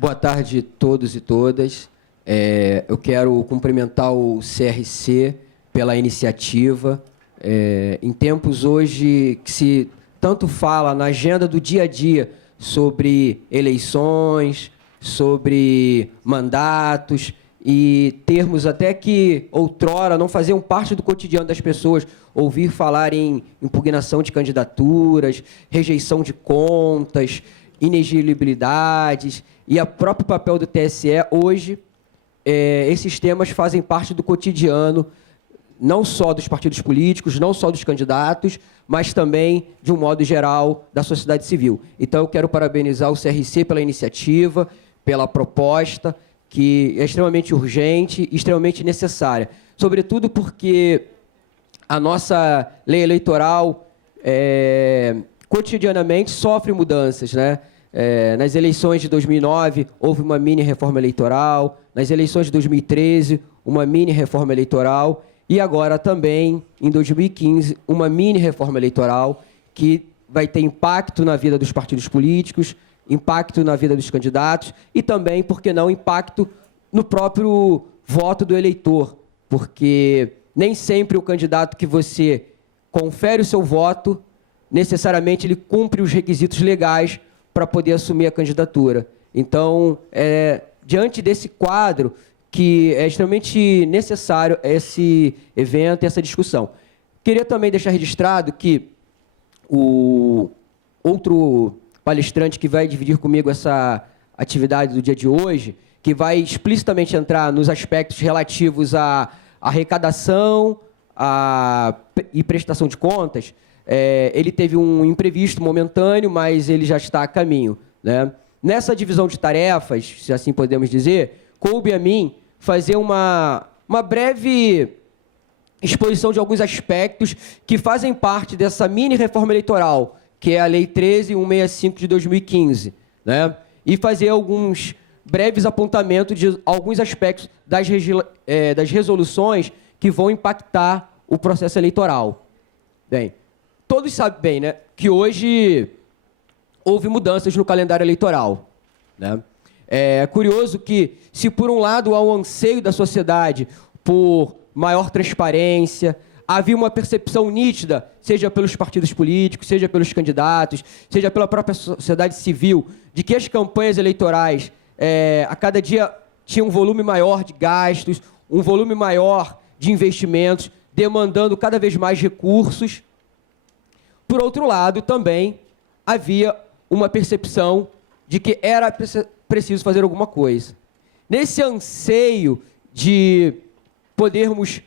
Boa tarde a todos e todas. Eu quero cumprimentar o CRC pela iniciativa. Em tempos hoje que se tanto fala na agenda do dia a dia sobre eleições, sobre mandatos e termos até que outrora não faziam parte do cotidiano das pessoas, ouvir falar em impugnação de candidaturas, rejeição de contas, inelegibilidades e o próprio papel do TSE, hoje, esses temas fazem parte do cotidiano, não só dos partidos políticos, não só dos candidatos, mas também, de um modo geral, da sociedade civil. Então, eu quero parabenizar o CRC pela iniciativa, pela proposta, que é extremamente urgente e extremamente necessária. Sobretudo porque a nossa lei eleitoral cotidianamente sofre mudanças, né? Nas eleições de 2009, houve uma mini-reforma eleitoral, nas eleições de 2013, uma mini-reforma eleitoral, e agora também, em 2015, uma mini-reforma eleitoral que vai ter impacto na vida dos partidos políticos, impacto na vida dos candidatos e também, por que não, impacto no próprio voto do eleitor, porque nem sempre o candidato que você confere o seu voto, necessariamente ele cumpre os requisitos legais para poder assumir a candidatura. Então, diante desse quadro, que é extremamente necessário esse evento e essa discussão. Queria também deixar registrado que o outro palestrante que vai dividir comigo essa atividade do dia de hoje, que vai explicitamente entrar nos aspectos relativos à arrecadação e prestação de contas, ele teve um imprevisto momentâneo, mas ele já está a caminho, né? Nessa divisão de tarefas, se assim podemos dizer, coube a mim fazer uma breve exposição de alguns aspectos que fazem parte dessa mini-reforma eleitoral, que é a Lei 13.165 de 2015, né? E fazer alguns breves apontamentos de alguns aspectos das resoluções que vão impactar o processo eleitoral. Bem, todos sabem bem, né, que hoje houve mudanças no calendário eleitoral, né? É curioso que, se por um lado há um anseio da sociedade por maior transparência, havia uma percepção nítida, seja pelos partidos políticos, seja pelos candidatos, seja pela própria sociedade civil, de que as campanhas eleitorais, a cada dia, tinham um volume maior de gastos, um volume maior de investimentos, demandando cada vez mais recursos. Por outro lado, também havia uma percepção de que era preciso fazer alguma coisa. Nesse anseio de podermos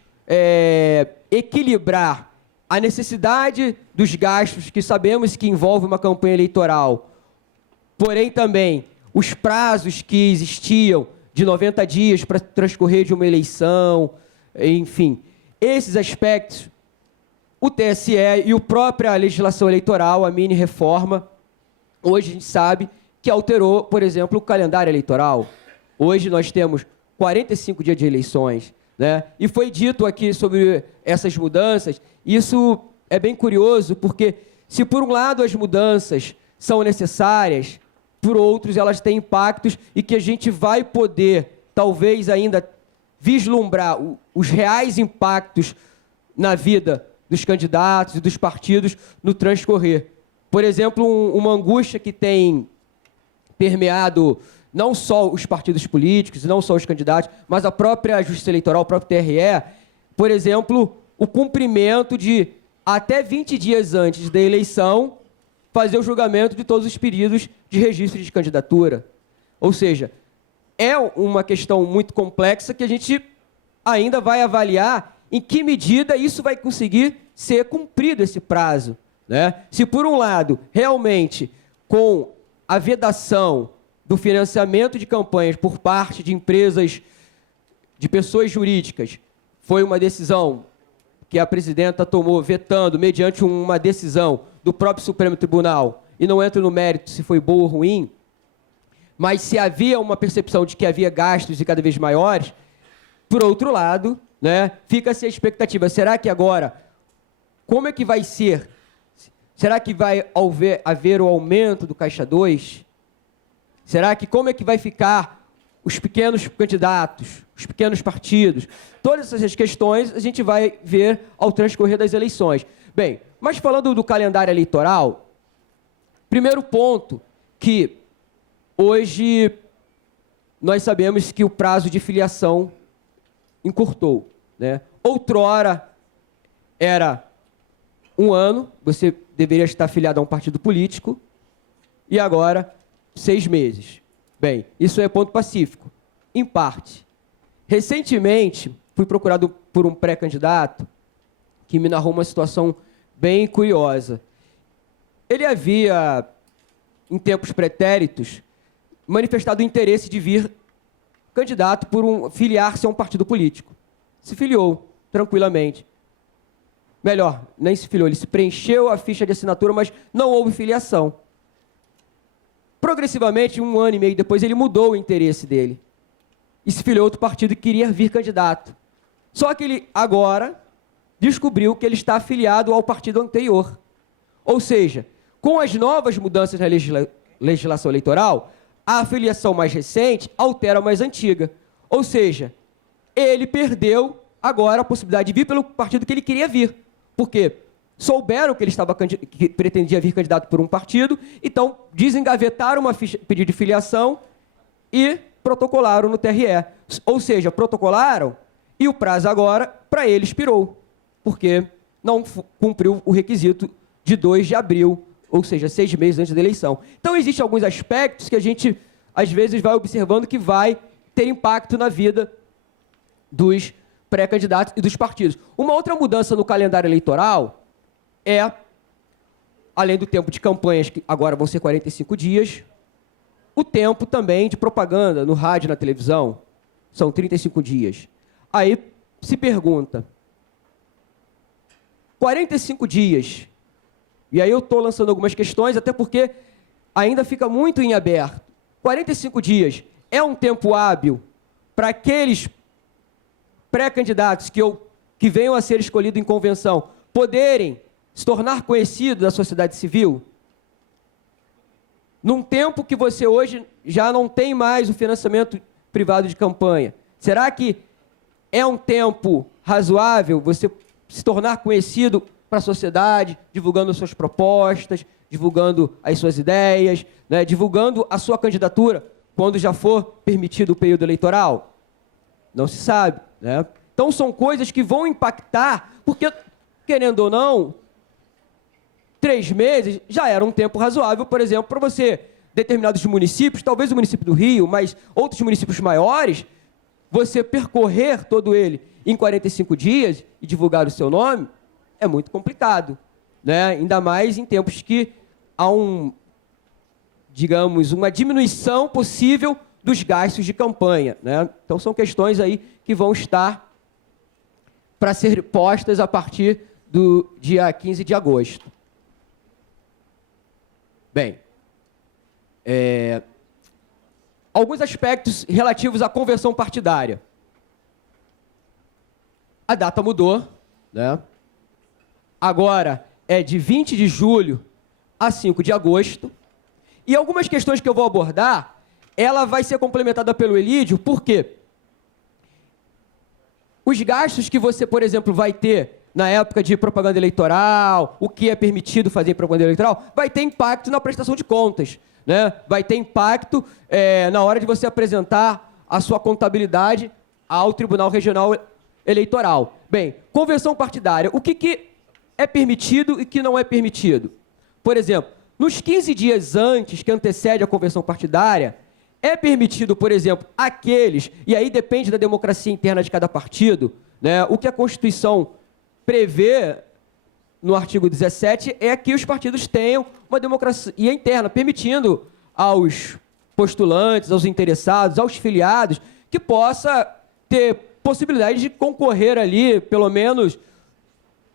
equilibrar a necessidade dos gastos que sabemos que envolve uma campanha eleitoral, porém também os prazos que existiam de 90 dias para transcorrer de uma eleição, enfim, esses aspectos, o TSE e a própria legislação eleitoral, a mini-reforma, hoje a gente sabe que alterou, por exemplo, o calendário eleitoral. Hoje nós temos 45 dias de eleições, né? E foi dito aqui sobre essas mudanças. Isso é bem curioso, porque se por um lado as mudanças são necessárias, por outros elas têm impactos e que a gente vai poder, talvez ainda, vislumbrar os reais impactos na vida dos candidatos e dos partidos no transcorrer. Por exemplo, uma angústia que tem permeado não só os partidos políticos, não só os candidatos, mas a própria Justiça Eleitoral, o próprio TRE, por exemplo, o cumprimento de, até 20 dias antes da eleição, fazer o julgamento de todos os pedidos de registro de candidatura. Ou seja, é uma questão muito complexa que a gente ainda vai avaliar em que medida isso vai conseguir ser cumprido, esse prazo, né? Se, por um lado, realmente, com a vedação do financiamento de campanhas por parte de empresas, de pessoas jurídicas, foi uma decisão que a presidenta tomou vetando mediante uma decisão do próprio Supremo Tribunal, e não entro no mérito se foi boa ou ruim, mas se havia uma percepção de que havia gastos e cada vez maiores, por outro lado, né, fica-se a expectativa, será que agora, como é que vai ser? Será que vai haver o aumento do Caixa 2? Será que como é que vai ficar os pequenos candidatos, os pequenos partidos? Todas essas questões a gente vai ver ao transcorrer das eleições. Bem, mas falando do calendário eleitoral, primeiro ponto que hoje nós sabemos que o prazo de filiação encurtou, né? Outrora era 1 ano, você deveria estar afiliado a um partido político, e agora 6 meses. Bem, isso é ponto pacífico, em parte. Recentemente, fui procurado por um pré-candidato que me narrou uma situação bem curiosa. Ele havia, em tempos pretéritos, manifestado o interesse de vir candidato por filiar-se a um partido político. Se filiou, tranquilamente. Melhor, nem se filiou, ele se preencheu a ficha de assinatura, mas não houve filiação. Progressivamente, 1 ano e meio depois, ele mudou o interesse dele. E se filiou a outro partido e queria vir candidato. Só que ele, agora, descobriu que ele está afiliado ao partido anterior. Ou seja, com as novas mudanças na legislação eleitoral, a afiliação mais recente altera a mais antiga. Ou seja, ele perdeu agora a possibilidade de vir pelo partido que ele queria vir. Por quê? Souberam que ele que pretendia vir candidato por um partido, então desengavetaram uma ficha, pedido de filiação e protocolaram no TRE. Ou seja, protocolaram e o prazo agora, para ele, expirou, porque não cumpriu o requisito de 2 de abril, ou seja, 6 meses antes da eleição. Então, existem alguns aspectos que a gente, às vezes, vai observando que vai ter impacto na vida dos pré-candidatos e dos partidos. Uma outra mudança no calendário eleitoral é, além do tempo de campanhas, que agora vão ser 45 dias, o tempo também de propaganda no rádio e na televisão, são 35 dias. Aí se pergunta, 45 dias, e aí eu estou lançando algumas questões, até porque ainda fica muito em aberto. 45 dias é um tempo hábil para aqueles pré-candidatos que venham a ser escolhidos em convenção poderem se tornar conhecidos da sociedade civil? Num tempo que você hoje já não tem mais o financiamento privado de campanha, será que é um tempo razoável você se tornar conhecido para a sociedade, divulgando suas propostas, divulgando as suas ideias, né, divulgando a sua candidatura quando já for permitido o período eleitoral? Não se sabe, né? Então, são coisas que vão impactar, porque, querendo ou não, 3 meses já era um tempo razoável, por exemplo, para você, determinados municípios, talvez o município do Rio, mas outros municípios maiores, você percorrer todo ele em 45 dias e divulgar o seu nome, é muito complicado, né? Ainda mais em tempos que há digamos, uma diminuição possível dos gastos de campanha, né? Então, são questões aí que vão estar para ser postas a partir do dia 15 de agosto. Bem, alguns aspectos relativos à convenção partidária. A data mudou, né? Agora é de 20 de julho a 5 de agosto. E algumas questões que eu vou abordar, ela vai ser complementada pelo Elídio, por quê? Os gastos que você, por exemplo, vai ter na época de propaganda eleitoral, o que é permitido fazer em propaganda eleitoral, vai ter impacto na prestação de contas, né? Vai ter impacto na hora de você apresentar a sua contabilidade ao Tribunal Regional Eleitoral. Bem, convenção partidária, o que é permitido e que não é permitido? Por exemplo, nos 15 dias antes que antecede a convenção partidária, é permitido, por exemplo, aqueles, e aí depende da democracia interna de cada partido, né? O que a Constituição prevê no artigo 17 é que os partidos tenham uma democracia interna, permitindo aos postulantes, aos interessados, aos filiados, que possa ter possibilidade de concorrer ali, pelo menos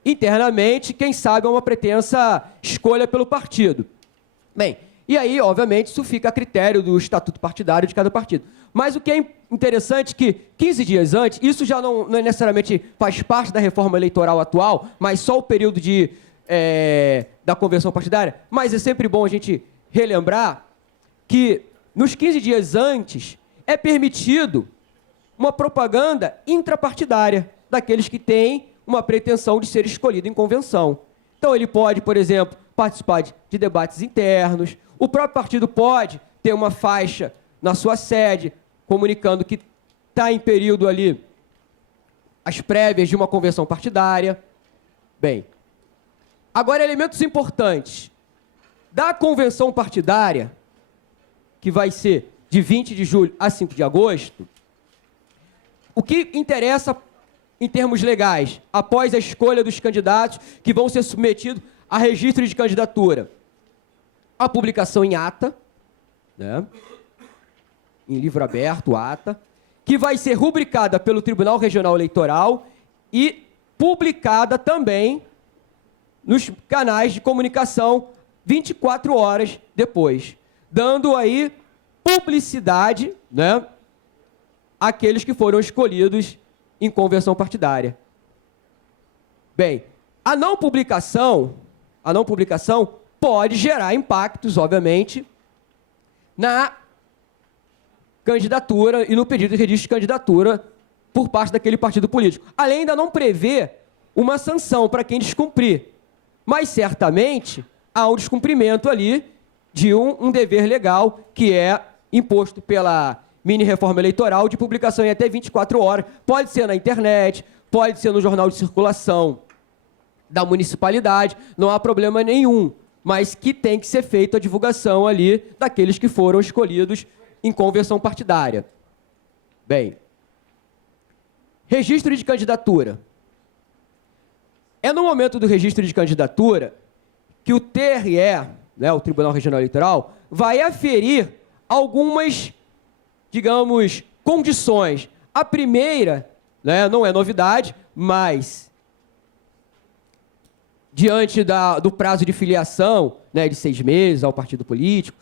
internamente, quem sabe a uma pretensa escolha pelo partido. Bem, e aí, obviamente, isso fica a critério do estatuto partidário de cada partido. Mas o que é interessante é que 15 dias antes, isso já não necessariamente faz parte da reforma eleitoral atual, mas só o período da convenção partidária, mas é sempre bom a gente relembrar que nos 15 dias antes, é permitido uma propaganda intrapartidária daqueles que têm uma pretensão de ser escolhido em convenção. Então, ele pode, por exemplo, participar de debates internos, o próprio partido pode ter uma faixa na sua sede, comunicando que está em período ali as prévias de uma convenção partidária. Bem, agora, elementos importantes. Da convenção partidária, que vai ser de 20 de julho a 5 de agosto, o que interessa em termos legais, após a escolha dos candidatos que vão ser submetidos a registro de candidatura? A publicação em ata, né? Em livro aberto, ata, que vai ser rubricada pelo Tribunal Regional Eleitoral e publicada também nos canais de comunicação 24 horas depois, dando aí publicidade, né, àqueles que foram escolhidos em convenção partidária. Bem, a não publicação pode gerar impactos, obviamente, na candidatura e no pedido de registro de candidatura por parte daquele partido político. Além de não prever uma sanção para quem descumprir. Mas, certamente, há um descumprimento ali de um dever legal que é imposto pela mini-reforma eleitoral de publicação em até 24 horas. Pode ser na internet, pode ser no jornal de circulação da municipalidade, não há problema nenhum, mas que tem que ser feita a divulgação ali daqueles que foram escolhidos em convenção partidária. Bem, registro de candidatura. É no momento do registro de candidatura que o TRE, né, o Tribunal Regional Eleitoral, vai aferir algumas, digamos, condições. A primeira, né, não é novidade, mas diante do prazo de filiação, né, de 6 meses ao partido político,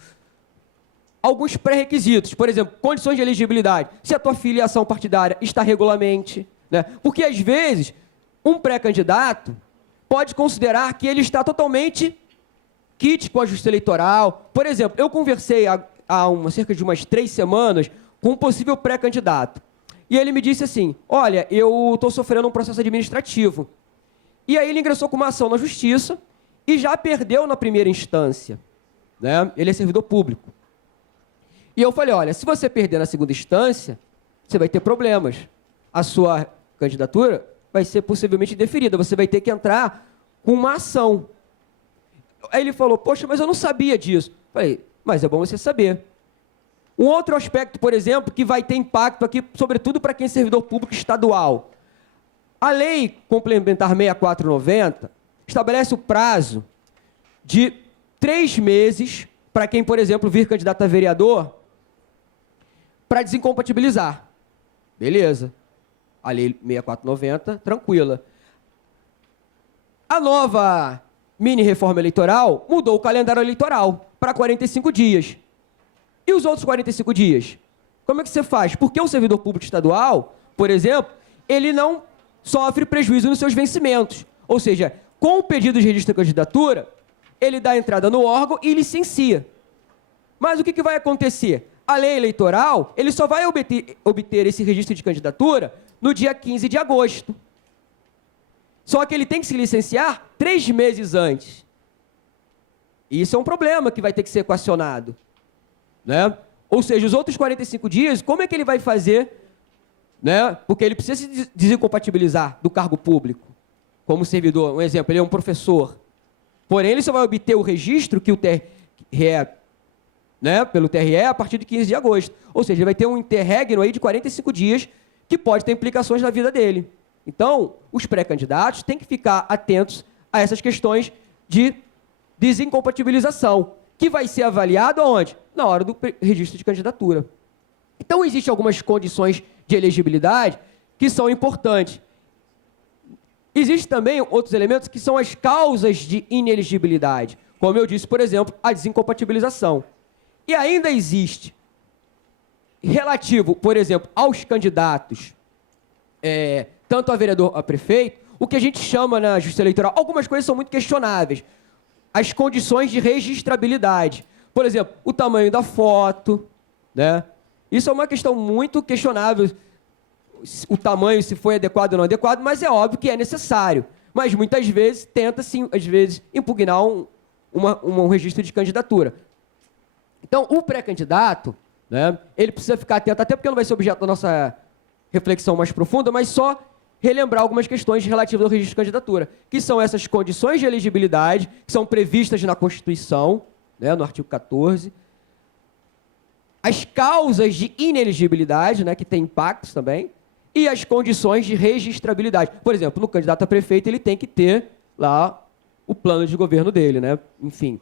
alguns pré-requisitos, por exemplo, condições de elegibilidade, se a tua filiação partidária está regularmente, né? Porque, às vezes, um pré-candidato pode considerar que ele está totalmente quite com a justiça eleitoral. Por exemplo, eu conversei há cerca de umas 3 semanas com um possível pré-candidato. E ele me disse assim, olha, eu estou sofrendo um processo administrativo. E aí ele ingressou com uma ação na justiça e já perdeu na primeira instância, né? Ele é servidor público. E eu falei, olha, se você perder na segunda instância, você vai ter problemas. A sua candidatura vai ser possivelmente indeferida. Você vai ter que entrar com uma ação. Aí ele falou, poxa, mas eu não sabia disso. Falei, mas é bom você saber. Um outro aspecto, por exemplo, que vai ter impacto aqui, sobretudo para quem é servidor público estadual. A Lei Complementar 6490 estabelece o prazo de 3 meses para quem, por exemplo, vir candidato a vereador para desincompatibilizar. Beleza. A Lei 6490, tranquila. A nova mini-reforma eleitoral mudou o calendário eleitoral para 45 dias. E os outros 45 dias? Como é que você faz? Porque o servidor público estadual, por exemplo, ele não sofre prejuízo nos seus vencimentos. Ou seja, com o pedido de registro de candidatura, ele dá entrada no órgão e licencia. Mas o que vai acontecer? A lei eleitoral, ele só vai obter esse registro de candidatura no dia 15 de agosto. Só que ele tem que se licenciar 3 meses antes. E isso é um problema que vai ter que ser equacionado, né? Ou seja, os outros 45 dias, como é que ele vai fazer, né? Porque ele precisa se desincompatibilizar do cargo público, como servidor. Um exemplo, ele é um professor. Porém, ele só vai obter o registro que o TRE, né, pelo TRE a partir de 15 de agosto. Ou seja, ele vai ter um interregno aí de 45 dias que pode ter implicações na vida dele. Então, os pré-candidatos têm que ficar atentos a essas questões de desincompatibilização, que vai ser avaliado aonde? Na hora do registro de candidatura. Então, existem algumas condições de elegibilidade que são importantes. Existem também outros elementos que são as causas de inelegibilidade. Como eu disse, por exemplo, a desincompatibilização. E ainda existe, relativo, por exemplo, aos candidatos, tanto a vereador a prefeito, o que a gente chama na justiça eleitoral, algumas coisas são muito questionáveis. As condições de registrabilidade. Por exemplo, o tamanho da foto, né? Isso é uma questão muito questionável, o tamanho, se foi adequado ou não adequado, mas é óbvio que é necessário. Mas muitas vezes tenta-se, às vezes, impugnar um registro de candidatura. Então, o pré-candidato, né, ele precisa ficar atento, até porque não vai ser objeto da nossa reflexão mais profunda, mas só relembrar algumas questões relativas ao registro de candidatura, que são essas condições de elegibilidade, que são previstas na Constituição, né, no artigo 14, as causas de inelegibilidade, né, que tem impactos também, e as condições de registrabilidade. Por exemplo, no candidato a prefeito, ele tem que ter lá o plano de governo dele, né? Enfim.